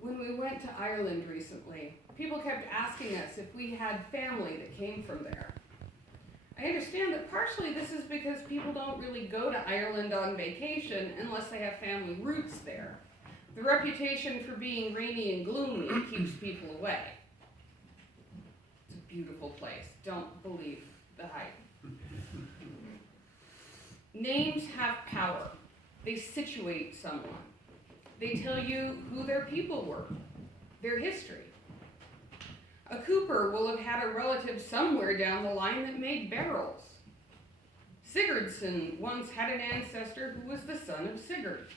When we went to Ireland recently, people kept asking us if we had family that came from there. I understand that partially this is because people don't really go to Ireland on vacation unless they have family roots there. The reputation for being rainy and gloomy keeps people away. It's a beautiful place. Don't believe the hype. Names have power. They situate someone. They tell you who their people were, their history. A cooper will have had a relative somewhere down the line that made barrels. Sigurdsson once had an ancestor who was the son of Sigurd.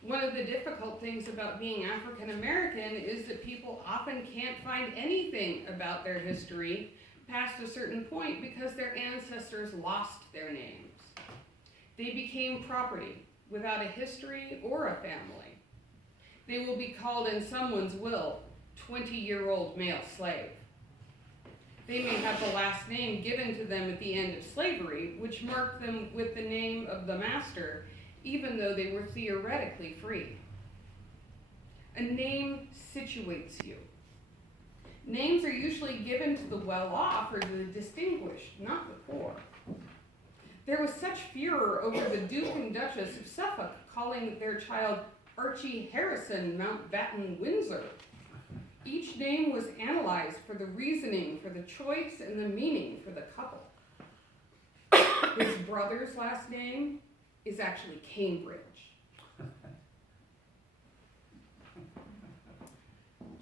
One of the difficult things about being African American is that people often can't find anything about their history past a certain point because their ancestors lost their names. They became property without a history or a family. They will be called in someone's will 20-year-old male slave. They may have the last name given to them at the end of slavery, which marked them with the name of the master, even though they were theoretically free. A name situates you. Names are usually given to the well-off or the distinguished, not the poor. There was such furor over the Duke and Duchess of Suffolk calling their child Archie Harrison Mountbatten Windsor. Each name was analyzed for the reasoning for the choice and the meaning for the couple. His brother's last name is actually Cambridge.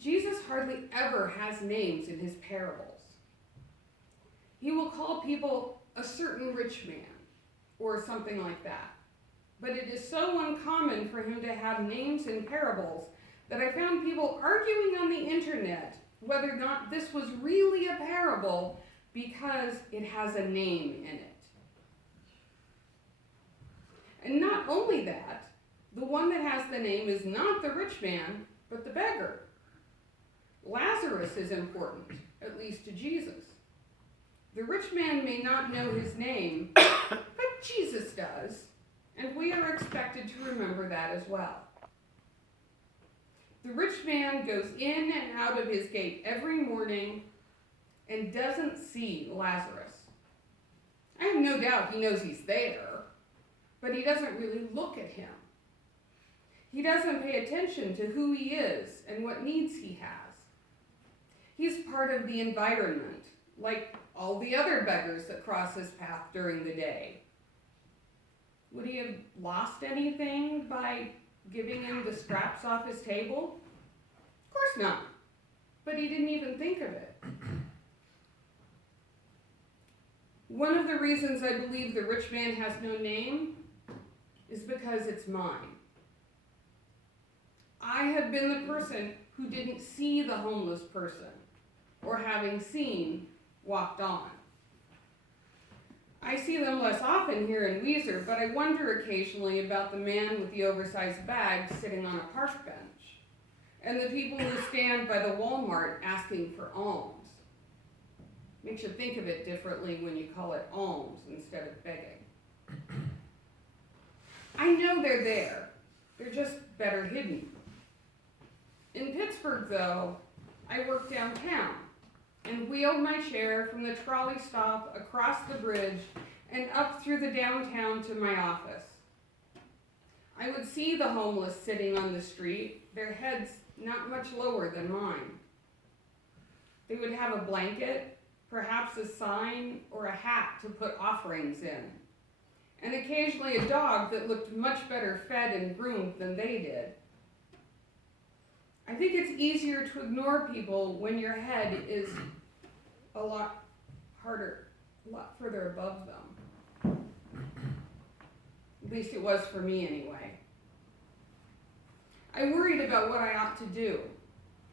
Jesus hardly ever has names in his parables. He will call people a certain rich man or something like that. But it is so uncommon for him to have names in parables that I found people arguing on the internet whether or not this was really a parable because it has a name in it. And not only that, the one that has the name is not the rich man, but the beggar. Lazarus is important, at least to Jesus. The rich man may not know his name, but Jesus does, and we are expected to remember that as well. The rich man goes in and out of his gate every morning and doesn't see Lazarus. I have no doubt he knows he's there, but he doesn't really look at him. He doesn't pay attention to who he is and what needs he has. He's part of the environment, like all the other beggars that cross his path during the day. Would he have lost anything by giving him the scraps off his table? Of course not. But he didn't even think of it. One of the reasons I believe the rich man has no name is because it's mine. I have been the person who didn't see the homeless person, or having seen, walked on. I see them less often here in Weiser, but I wonder occasionally about the man with the oversized bag sitting on a park bench, and the people who stand by the Walmart asking for alms. Makes you think of it differently when you call it alms instead of begging. I know they're there. They're just better hidden. In Pittsburgh, though, I worked downtown and wheeled my chair from the trolley stop across the bridge and up through the downtown to my office. I would see the homeless sitting on the street, their heads not much lower than mine. They would have a blanket, perhaps a sign, or a hat to put offerings in, and occasionally a dog that looked much better fed and groomed than they did. I think it's easier to ignore people when your head is a lot further above them. At least it was for me anyway. I worried about what I ought to do.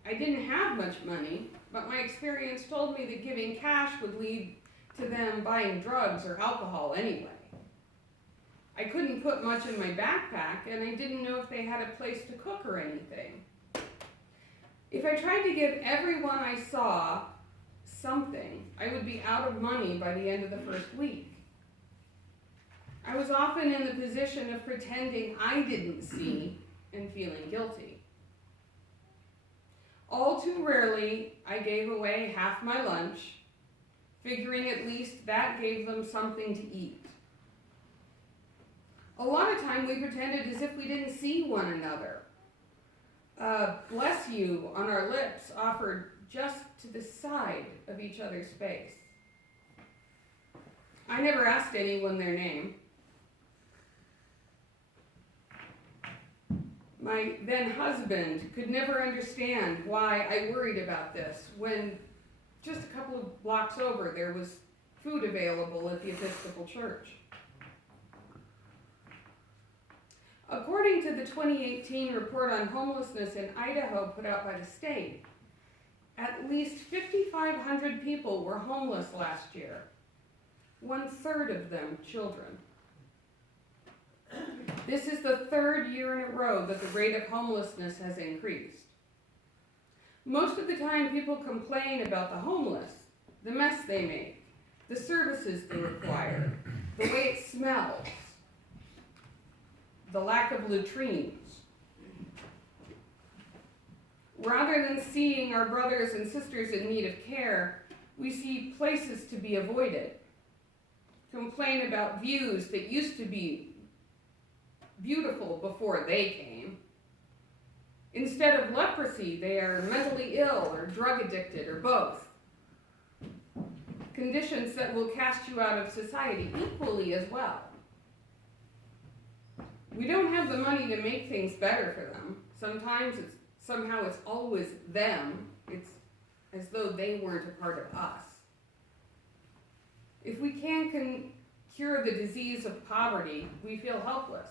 I didn't have much money, but my experience told me that giving cash would lead to them buying drugs or alcohol anyway. I couldn't put much in my backpack, and I didn't know if they had a place to cook or anything. If I tried to give everyone I saw something, I would be out of money by the end of the first week. I was often in the position of pretending I didn't see and feeling guilty. All too rarely, I gave away half my lunch, figuring at least that gave them something to eat. A lot of time we pretended as if we didn't see one another. Bless you on our lips offered just to the side of each other's face. I never asked anyone their name. My then husband could never understand why I worried about this when just a couple of blocks over there was food available at the Episcopal church. According to the 2018 report on homelessness in Idaho put out by the state, at least 5,500 people were homeless last year, 1/3 of them children. This is the 3rd year in a row that the rate of homelessness has increased. Most of the time people complain about the homeless, the mess they make, the services they require, the way it smells, the lack of latrines. Rather than seeing our brothers and sisters in need of care, we see places to be avoided, complain about views that used to be beautiful before they came. Instead of leprosy, they are mentally ill or drug addicted or both. Conditions that will cast you out of society equally as well. We don't have the money to make things better for them. Somehow it's always them. It's as though they weren't a part of us. If we can't cure the disease of poverty, we feel helpless.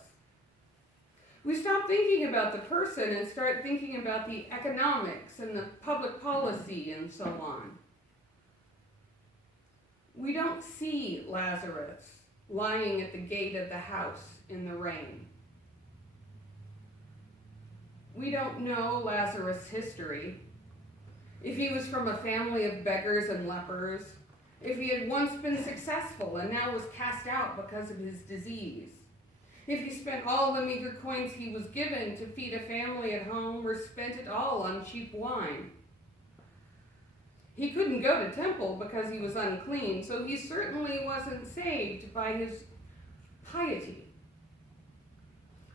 We stop thinking about the person and start thinking about the economics and the public policy and so on. We don't see Lazarus lying at the gate of the house in the rain. We don't know Lazarus' history. If he was from a family of beggars and lepers, if he had once been successful and now was cast out because of his disease, if he spent all the meager coins he was given to feed a family at home or spent it all on cheap wine. He couldn't go to temple because he was unclean, so he certainly wasn't saved by his piety.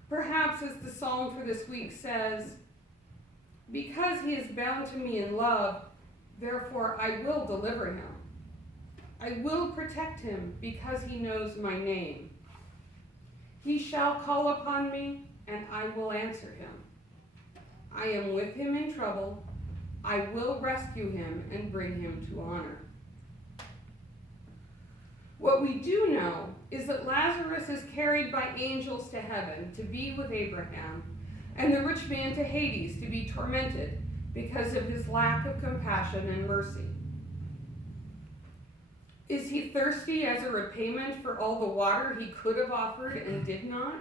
Perhaps, as the psalm for this week says, because he is bound to me in love, therefore I will deliver him. I will protect him because he knows my name. He shall call upon me, and I will answer him. I am with him in trouble. I will rescue him and bring him to honor. What we do know is that Lazarus is carried by angels to heaven to be with Abraham, and the rich man to Hades to be tormented because of his lack of compassion and mercy. Is he thirsty as a repayment for all the water he could have offered and did not?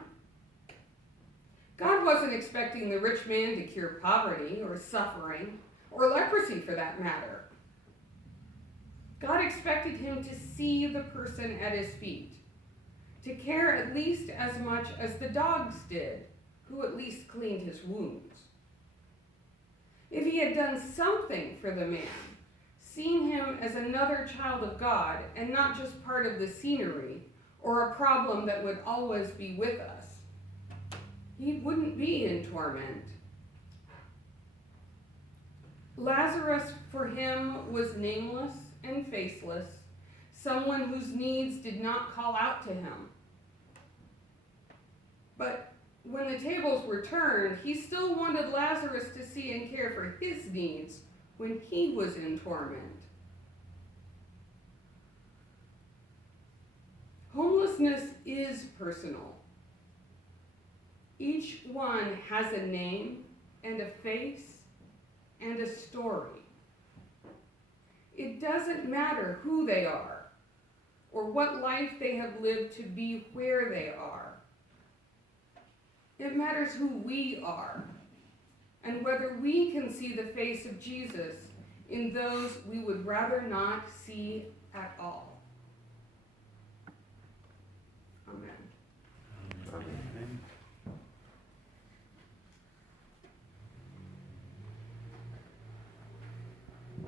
God wasn't expecting the rich man to cure poverty or suffering, or leprosy for that matter. God expected him to see the person at his feet, to care at least as much as the dogs did, who at least cleaned his wounds. If he had done something for the man, seen him as another child of God and not just part of the scenery or a problem that would always be with us, he wouldn't be in torment. Lazarus for him was nameless and faceless, someone whose needs did not call out to him. But when the tables were turned, he still wanted Lazarus to see and care for his needs when he was in torment. Homelessness is personal. Each one has a name and a face and a story. It doesn't matter who they are or what life they have lived to be where they are. It matters who we are and whether we can see the face of Jesus in those we would rather not see at all.